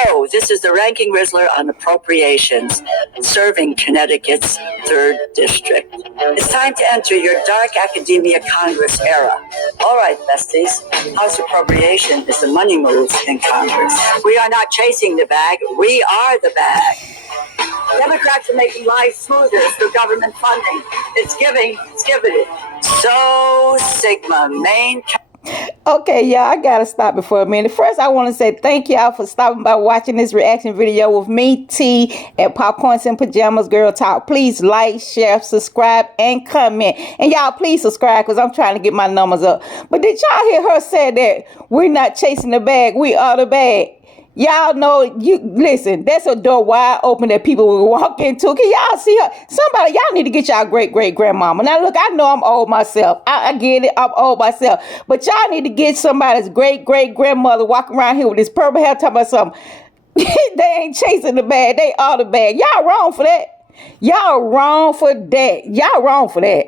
Hello, this is the Ranking Rizzler on Appropriations, serving Connecticut's 3rd District. It's time to enter your dark academia Congress era. All right, besties, House Appropriation is the money moves in Congress. We are not chasing the bag, we are the bag. Democrats are making life smoother through government funding. It's giving, it's giving. So, Sigma, Maine. Okay, y'all, I gotta stop it for a minute. First, I want to say thank y'all for stopping by watching this reaction video with me, T, at Popcorns and Pajamas Girl Talk. Please like, share, subscribe, and comment. And y'all, please subscribe because I'm trying to get my numbers up. But did y'all hear her say that we're not chasing the bag, we are the bag? Y'all know, you listen, that's a door wide open that people will walk into. Can y'all see her? Somebody, y'all need to get y'all great-great-grandmama. Now, look, I know I'm old myself. I get it. I'm old myself. But y'all need to get somebody's great-great-grandmother walking around here with this purple hair talking about something. They ain't chasing the bag. They are the bag. Y'all wrong for that. Y'all wrong for that. Y'all wrong for that.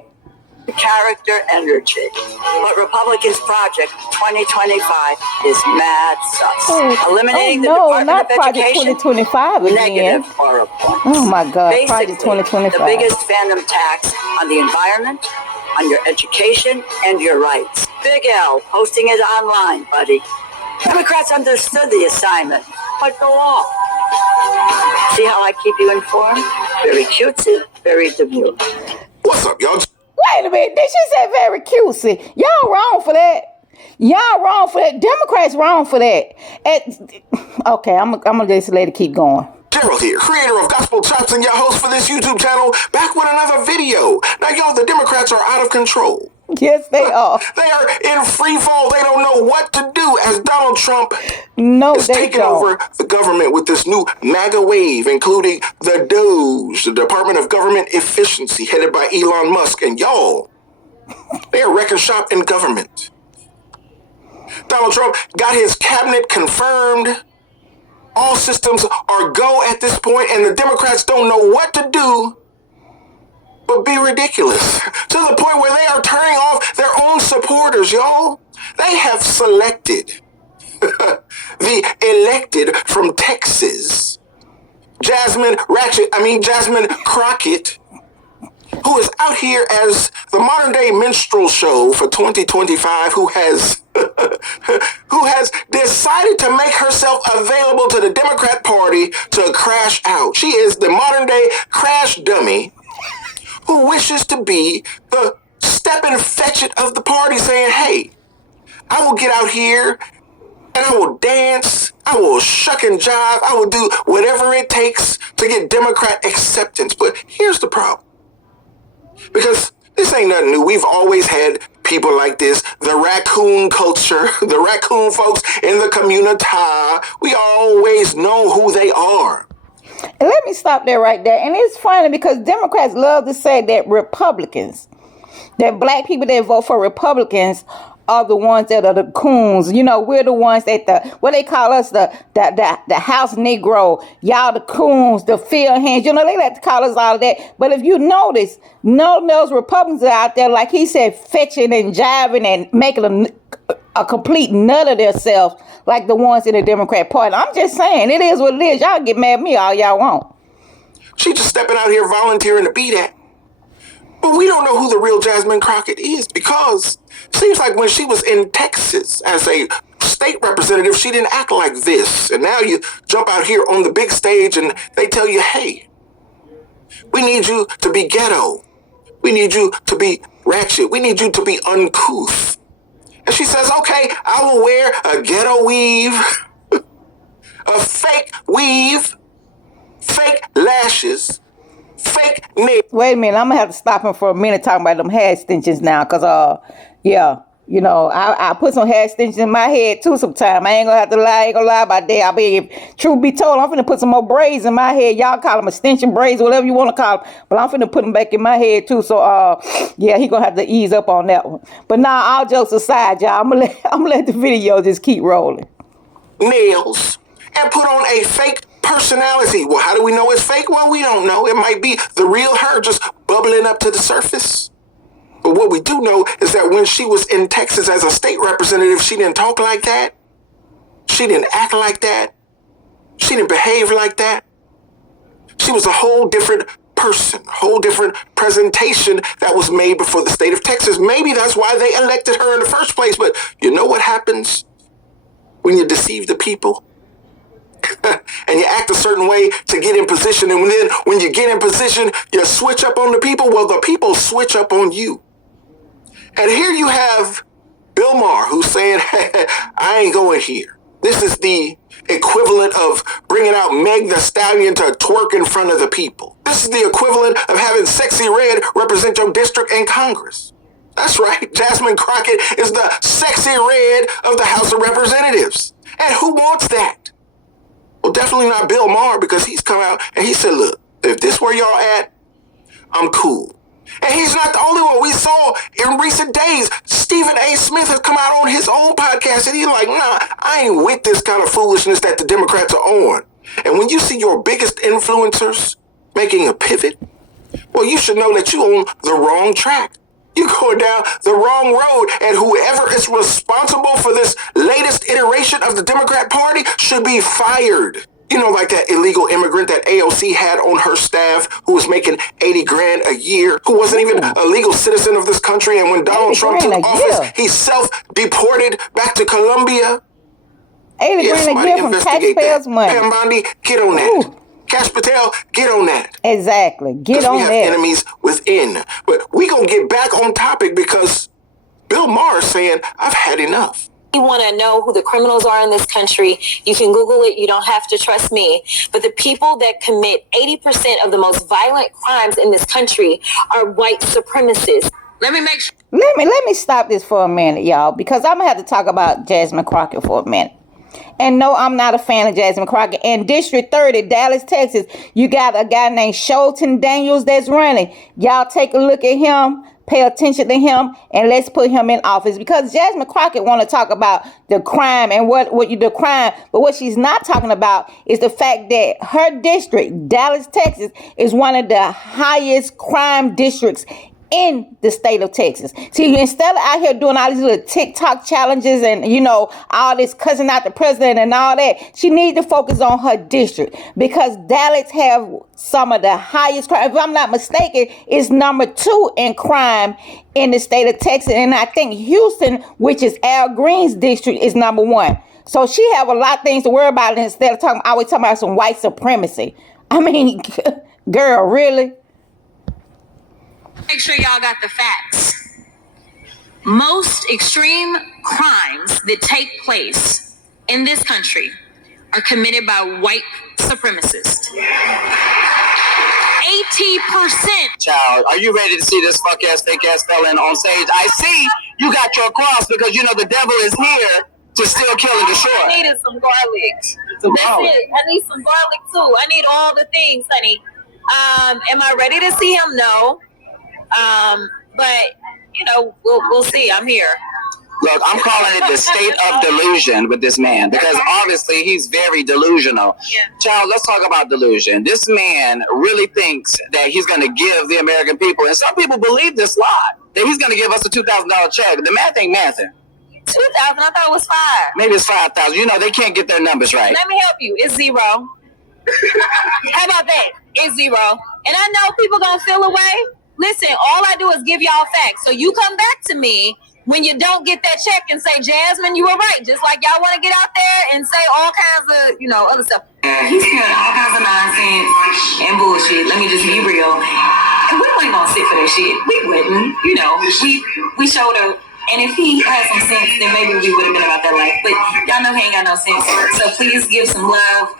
Character energy. But Republicans' Project 2025 is mad sus. Eliminating the Department of Project Education, 2025 again. negative horror points. Oh my God, Basically, Project 2025. the biggest phantom tax on the environment, on your education, and your rights. Big L, posting it online, buddy. Democrats understood the assignment, but go off. See how I keep you informed? Very cutesy, very demure. What's up, y'all? Wait a minute, did she say very cutesy? Y'all wrong for that. Y'all wrong for that. Democrats wrong for that. Okay, I'm gonna just let it keep going. Gerald here, creator of Gospel Chops and your host for this YouTube channel, back with another video. Now, y'all, the Democrats are out of control. Yes, they are. They are in free fall. They don't know what to do as Donald Trump is taking over the government with this new MAGA wave, including the DOGE, the Department of Government Efficiency, headed by Elon Musk. And y'all, they are wrecking shop in government. Donald Trump got his cabinet confirmed. All systems are go at this point, and the Democrats don't know what to do but be ridiculous, to the point where they are turning off their own supporters, y'all. They have selected the elected from Texas, Jasmine Crockett, who is out here as the modern day minstrel show for 2025, who has decided to make herself available to the Democrat Party to crash out. She is the modern day crash dummy who wishes to be the step and fetch it of the party, saying, hey, I will get out here and I will dance, I will shuck and jive, I will do whatever it takes to get Democrat acceptance. But here's the problem. Because this ain't nothing new. We've always had people like this, the raccoon culture, the raccoon folks in the community. We always know who they are. And let me stop there right there. And it's funny because Democrats love to say that Republicans, that black people that vote for Republicans are the ones that are the coons. You know, we're the ones that what they call us, the house Negro. Y'all the coons, the field hands. You know, they like to call us all of that. But if you notice, none of those Republicans are out there, like he said, fetching and jiving and making a complete nut of themselves like the ones in the Democrat Party. I'm just saying, it is what it is. Y'all get mad at me all y'all want. She just stepping out here volunteering to be that. But we don't know who the real Jasmine Crockett is, because it seems like when she was in Texas as a state representative, she didn't act like this. And now you jump out here on the big stage and they tell you, hey, we need you to be ghetto. We need you to be ratchet. We need you to be uncouth. And she says, okay, I will wear a ghetto weave, a fake weave, fake lashes, fake nails. Wait a minute, I'm gonna have to stop him for a minute talking about them hair extensions now, cause yeah, you know, I put some hair extensions in my head too sometime. I ain't gonna have to lie, about that. If truth be told, I'm finna put some more braids in my head. Y'all call them extension braids, whatever you want to call them, but I'm finna put them back in my head too. So yeah, he gonna have to ease up on that one. But now, all jokes aside, y'all, I'm gonna let the video just keep rolling. Nails and put on a fake personality. Well, how do we know it's fake? Well, we don't know. It might be the real her just bubbling up to the surface. But what we do know is that when she was in Texas as a state representative, she didn't talk like that. She didn't act like that. She didn't behave like that. She was a whole different person, a whole different presentation that was made before the state of Texas. Maybe that's why they elected her in the first place. But you know what happens when you deceive the people? And you act a certain way to get in position. And then when you get in position, you switch up on the people. Well, the people switch up on you. And here you have Bill Maher, who's saying, I ain't going here. This is the equivalent of bringing out Meg the Stallion to twerk in front of the people. This is the equivalent of having Sexy Red represent your district in Congress. That's right. Jasmine Crockett is the Sexy Red of the House of Representatives. And who wants that? Well, definitely not Bill Maher, because he's come out and he said, look, if this where y'all at, I'm cool. And he's not the only one. We saw in recent days, Stephen A. Smith has come out on his own podcast and he's like, nah, I ain't with this kind of foolishness that the Democrats are on. And when you see your biggest influencers making a pivot, well, you should know that you're on the wrong track. You're going down the wrong road, and whoever is responsible for this latest iteration of the Democrat Party should be fired. You know, like that illegal immigrant that AOC had on her staff who was making $80,000 a year, who wasn't even a legal citizen of this country. And when Donald Trump took office, he self-deported back to Colombia. $80,000 a year from taxpayers' money. Pam Bondi, get on that. Ooh. Cash Patel, get on that. Exactly. Get on that. We have enemies within. But we going to get back on topic because Bill Maher is saying, I've had enough. You want to know who the criminals are in this country, you can Google it. You don't have to trust me. But the people that commit 80% of the most violent crimes in this country are white supremacists. Let me make sure. Let me stop this for a minute, y'all, because I'm going to have to talk about Jasmine Crockett for a minute. And no, I'm not a fan of Jasmine Crockett. In District 30, Dallas, Texas, you got a guy named Sholton Daniels that's running. Y'all take a look at him, pay attention to him, and let's put him in office. Because Jasmine Crockett want to talk about the crime and the crime, but what she's not talking about is the fact that her district, Dallas, Texas, is one of the highest crime districts in the state of Texas. See, instead of out here doing all these little TikTok challenges and, you know, all this cussing out the president and all that, she needs to focus on her district because Dallas have some of the highest crime. If I'm not mistaken, it's number 2 in crime in the state of Texas. And I think Houston, which is Al Green's district, is number 1. So she have a lot of things to worry about instead of always talking about some white supremacy. I mean, girl, really? Make sure y'all got the facts. Most extreme crimes that take place in this country are committed by white supremacists. 80%. Child, are you ready to see this fuck ass, fake ass felon on stage? I see you got your cross because you know the devil is here to still kill and destroy. I needed some garlic. That's it. I need some garlic too. I need all the things, honey. Am I ready to see him? No. But you know, we'll see. I'm here. Look, I'm calling it the state of delusion with this man because obviously he's very delusional. Yeah. Child, let's talk about delusion. This man really thinks that he's going to give the American people, and some people believe this lie, that he's going to give us a $2,000 check. The math ain't mathing. 2,000. I thought it was 5. Maybe it's 5,000. You know, they can't get their numbers right. Let me help you. It's 0. How about that? It's 0. And I know people gonna feel away. Listen, all I do is give y'all facts. So you come back to me when you don't get that check and say, Jasmine, you were right. Just like y'all want to get out there and say all kinds of, you know, other stuff. He's hearing all kinds of nonsense and bullshit. Let me just be real. And we wasn't gonna sit for that shit. We wouldn't. You know, we showed her. And if he had some sense, then maybe we would have been about that life. But y'all know he ain't got no sense. So please give some love.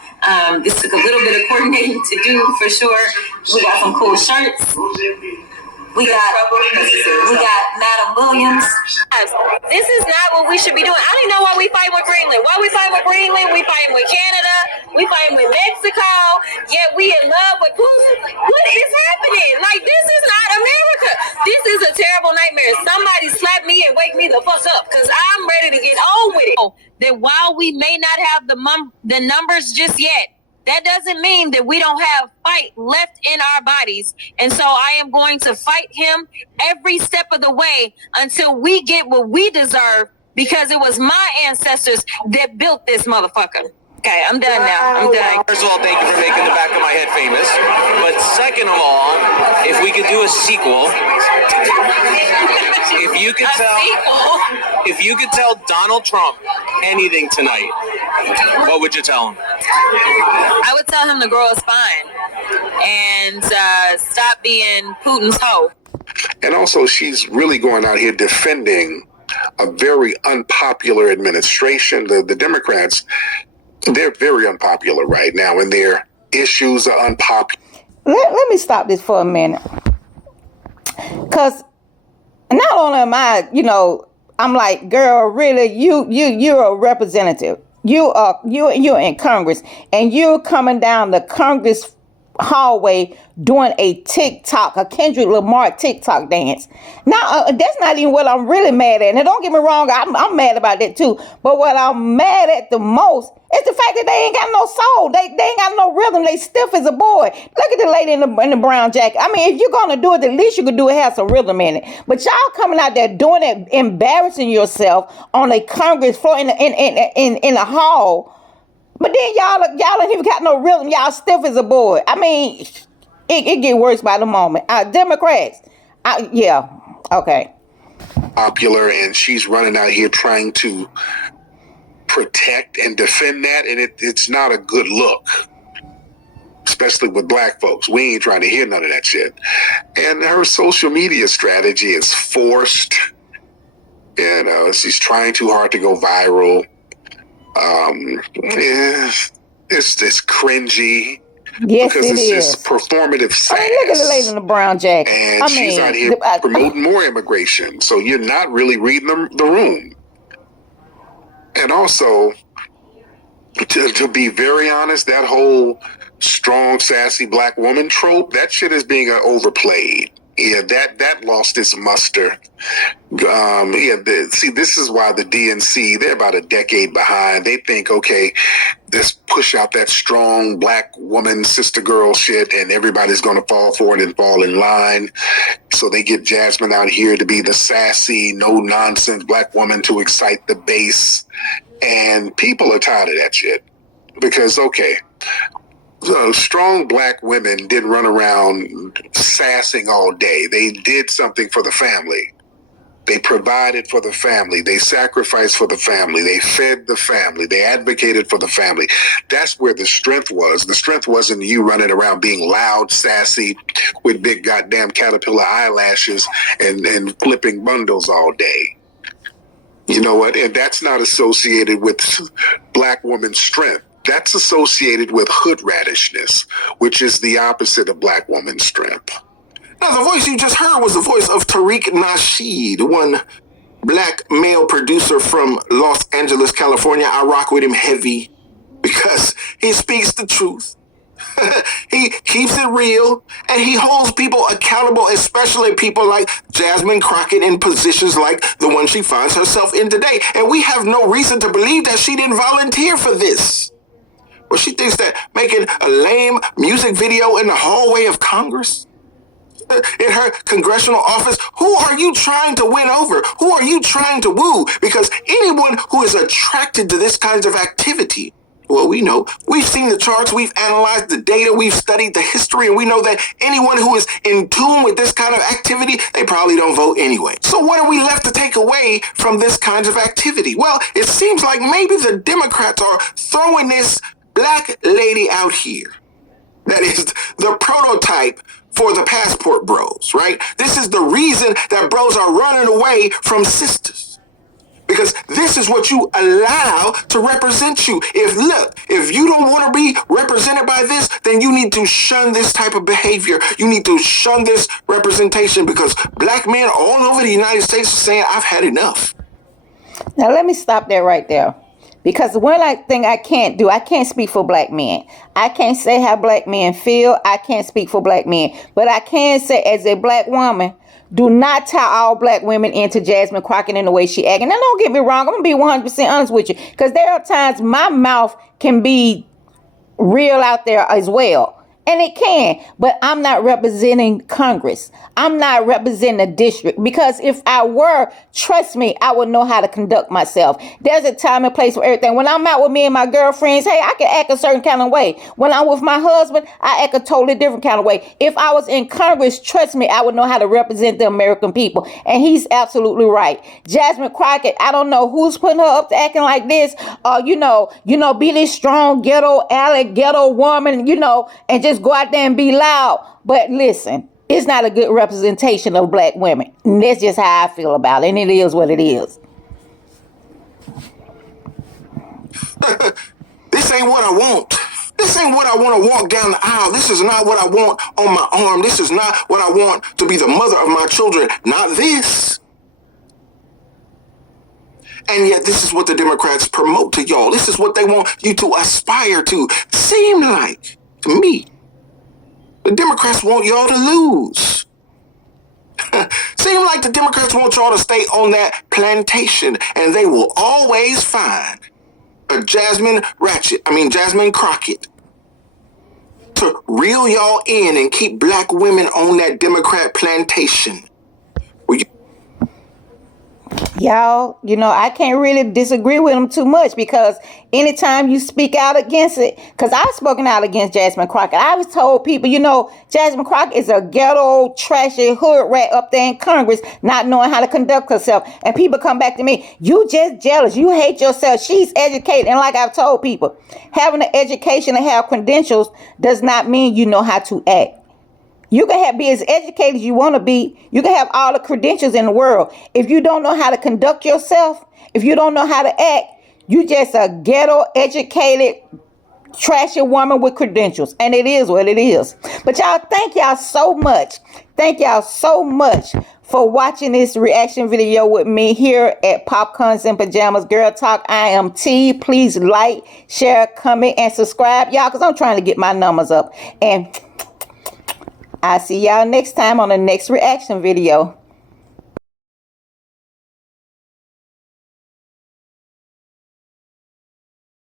This took a little bit of coordinating to do for sure. We got some cool shirts. We got Madam Williams. This is not what we should be doing. I don't even know why we fighting with Greenland. Why we fighting with Greenland? We fighting with Canada. We fighting with Mexico. Yet we in love with Putin. What is happening? Like, this is not America. This is a terrible nightmare. Somebody slap me and wake me the fuck up because I'm ready to get on with it. That while we may not have the numbers just yet, that doesn't mean that we don't have fight left in our bodies. And so I am going to fight him every step of the way until we get what we deserve because it was my ancestors that built this motherfucker. Okay, I'm done now. I'm done. First of all, thank you for making the back of my head famous. But second of all, if we could do a sequel, if you could tell Donald Trump anything tonight, what would you tell him? I would tell him to grow a spine and stop being Putin's hoe. And also, she's really going out here defending a very unpopular administration. The Democrats, they're very unpopular right now, and their issues are unpopular. Let me stop this for a minute. Because not only am I, I'm like, girl, really, you're a representative. You're in Congress, and you're coming down the Congress hallway doing a Kendrick Lamar TikTok dance. Now, that's not even what I'm really mad at. Now, don't get me wrong, I'm mad about that too. But what I'm mad at the most is the fact that they ain't got no soul. They ain't got no rhythm. They stiff as a board. Look at the lady in the brown jacket. I mean, if you're gonna do it, the least you could do is have some rhythm in it. But y'all coming out there doing it, embarrassing yourself on a Congress floor in the hall. But then y'all ain't even got no rhythm. Y'all stiff as a board. I mean, it get worse by the moment. Democrats, yeah, okay. Popular, and she's running out here trying to protect and defend that, and it's not a good look, especially with black folks. We ain't trying to hear none of that shit. And her social media strategy is forced. She's trying too hard to go viral. It's cringy. Yes, because it's just performative sass. I mean, look at the lady in the brown jacket. And she's out here promoting more immigration. So you're not really reading the room. And also, to be very honest, that whole strong, sassy black woman trope, that shit is being overplayed. Yeah, that lost its muster. See, this is why the DNC, they're about a decade behind. They think, okay, let's push out that strong black woman, sister girl shit, and everybody's going to fall for it and fall in line. So they get Jasmine out here to be the sassy, no-nonsense black woman to excite the base. And people are tired of that shit. Because, okay, strong black women didn't run around sassing all day. They did something for the family. They provided for the family. They sacrificed for the family. They fed the family. They advocated for the family. That's where the strength was. The strength wasn't you running around being loud, sassy, with big goddamn caterpillar eyelashes and flipping bundles all day. You know what? And that's not associated with black woman's strength. That's associated with hood radishness, which is the opposite of black woman's strength. Now, the voice you just heard was the voice of Tariq Nasheed, one black male producer from Los Angeles, California. I rock with him heavy because he speaks the truth. He keeps it real, and he holds people accountable, especially people like Jasmine Crockett in positions like the one she finds herself in today. And we have no reason to believe that she didn't volunteer for this. Well, she thinks that making a lame music video in the hallway of Congress, in her congressional office, who are you trying to win over? Who are you trying to woo? Because anyone who is attracted to this kind of activity, well, we know, we've seen the charts, we've analyzed the data, we've studied the history, and we know that anyone who is in tune with this kind of activity, they probably don't vote anyway. So what are we left to take away from this kind of activity? Well, it seems like maybe the Democrats are throwing this black lady out here. That is the prototype for the passport bros, right? This is the reason that bros are running away from sisters. Because this is what you allow to represent you. If you don't want to be represented by this, then you need to shun this type of behavior. You need to shun this representation, because black men all over the United States are saying, I've had enough. Now, let me stop there right there. Because one thing I can't do, I can't speak for black men. I can't say how black men feel. I can't speak for black men. But I can say, as a black woman, do not tie all black women into Jasmine Crockett in the way she acting. Now, don't get me wrong. I'm going to be 100% honest with you. Because there are times my mouth can be real out there as well. And it can, but I'm not representing Congress. I'm not representing the district, because if I were, trust me, I would know how to conduct myself. There's a time and place for everything. When I'm out with me and my girlfriends, hey, I can act a certain kind of way. When I'm with my husband, I act a totally different kind of way. If I was in Congress, trust me, I would know how to represent the American people. And he's absolutely right. Jasmine Crockett, I don't know who's putting her up to acting like this. Be this strong ghetto alley, ghetto woman, and just go out there and be loud. But listen, it's not a good representation of black women. And that's just how I feel about it. And it is what it is. This ain't what I want. This ain't what I want to walk down the aisle. This is not what I want on my arm. This is not what I want to be the mother of my children. Not this. And yet this is what the Democrats promote to y'all. This is what they want you to aspire to. Seem like, to me, the Democrats want y'all to lose. Seem like the Democrats want y'all to stay on that plantation, and they will always find a Jasmine Crockett to reel y'all in and keep black women on that Democrat plantation. Y'all, I can't really disagree with him too much, because anytime you speak out against it, because I've spoken out against Jasmine Crockett. I was told people, Jasmine Crockett is a ghetto, trashy hood rat up there in Congress, not knowing how to conduct herself. And people come back to me, you just jealous, you hate yourself. She's educated. And like I've told people, having an education and have credentials does not mean you know how to act. You can be as educated as you want to be. You can have all the credentials in the world. If you don't know how to conduct yourself, if you don't know how to act, you just a ghetto, educated, trashy woman with credentials. And it is what it is. But y'all, thank y'all so much. Thank y'all so much for watching this reaction video with me here at Popcorns and Pajamas Girl Talk. I am T. Please like, share, comment, and subscribe, y'all, because I'm trying to get my numbers up. And I'll see y'all next time on the next reaction video.